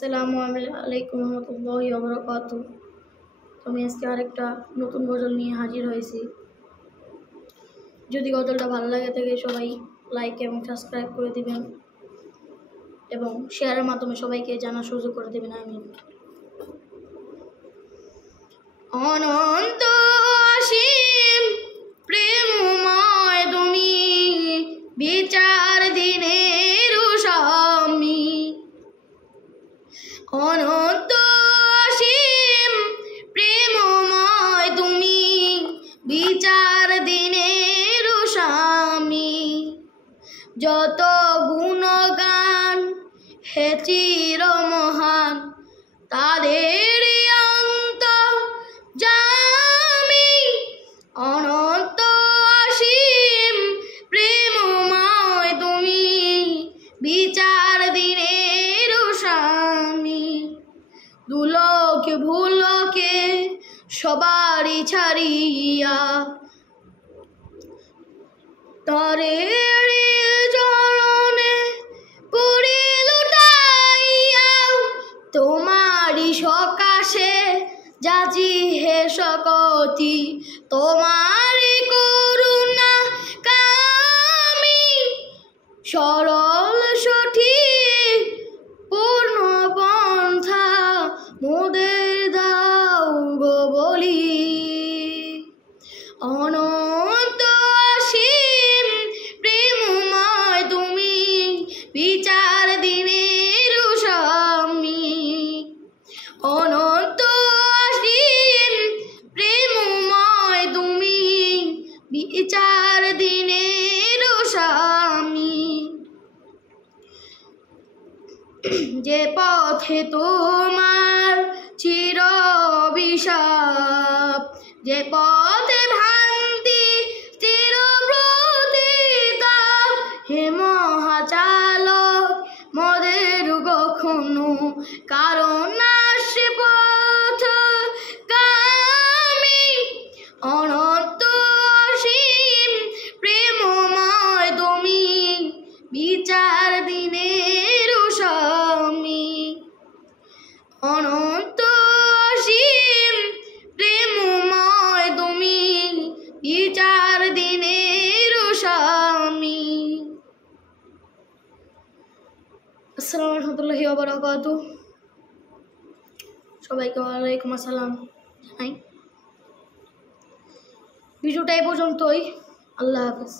আসসালামু আলাইকুম রহমতুল্লাহি ওয়া বারাকাতুহু। আমি আজকে আরেকটা নতুন গজল নিয়ে হাজির হয়েছি। যদি গজলটা ভালো লাগে থাকে সবাই লাইক এবং সাবস্ক্রাইব করে দিবেন এবং শেয়ারের মাধ্যমে সবাইকে জানার সুযোগ করে দেবেন। আমিন। অনন্ত অসীম প্রেমময় তুমি, বিচার দিনের স্বামী। অনন্ত অসীম প্রেমময় তুমি, বিচার দিনের স্বামী। যত গুণগান হে চির মহান, তাদের অন্ত জামি। অনন্ত অসীম প্রেমময় তুমি, বিচার দিনের স্বামী। দুলোক ভুলোকে সবারই ছাড়িয়া, তরে চরণে করি লুটাইয়া। তোমারই সকাশে যাচি হে সকতি, তোমারই করুণা কামি। সরল সঠিক পূর্ণ পন্থা মোদের দাও গো বলি। অনন্ত অসীম প্রেমময় তুমি, বিচার দিনের স্বামী। অনন্ত অসীম প্রেমময় তুমি, বিচার দিনের স্বামী। যে পথে তোমার চির অভিশাপ, যে পথে ভ্রান্তি চির প্রতিতাপ। হে মহাচালক মোদের কখনো কারণ আসে পথ গামী। অনন্ত অসীম প্রেমময় তুমি, বিচার দিনের স্বামী। অনন্ত অসীম প্রেমময় তুমি, বিচার দিনের স্বামী। আসসালামু রহমতুল্লাহি ওয়া বারাকাতুহু। সবাইকে ওয়ালাইকুম আসসালাম জানাই। ভিডিওটা এই পর্যন্তই। আল্লাহ হাফেজ।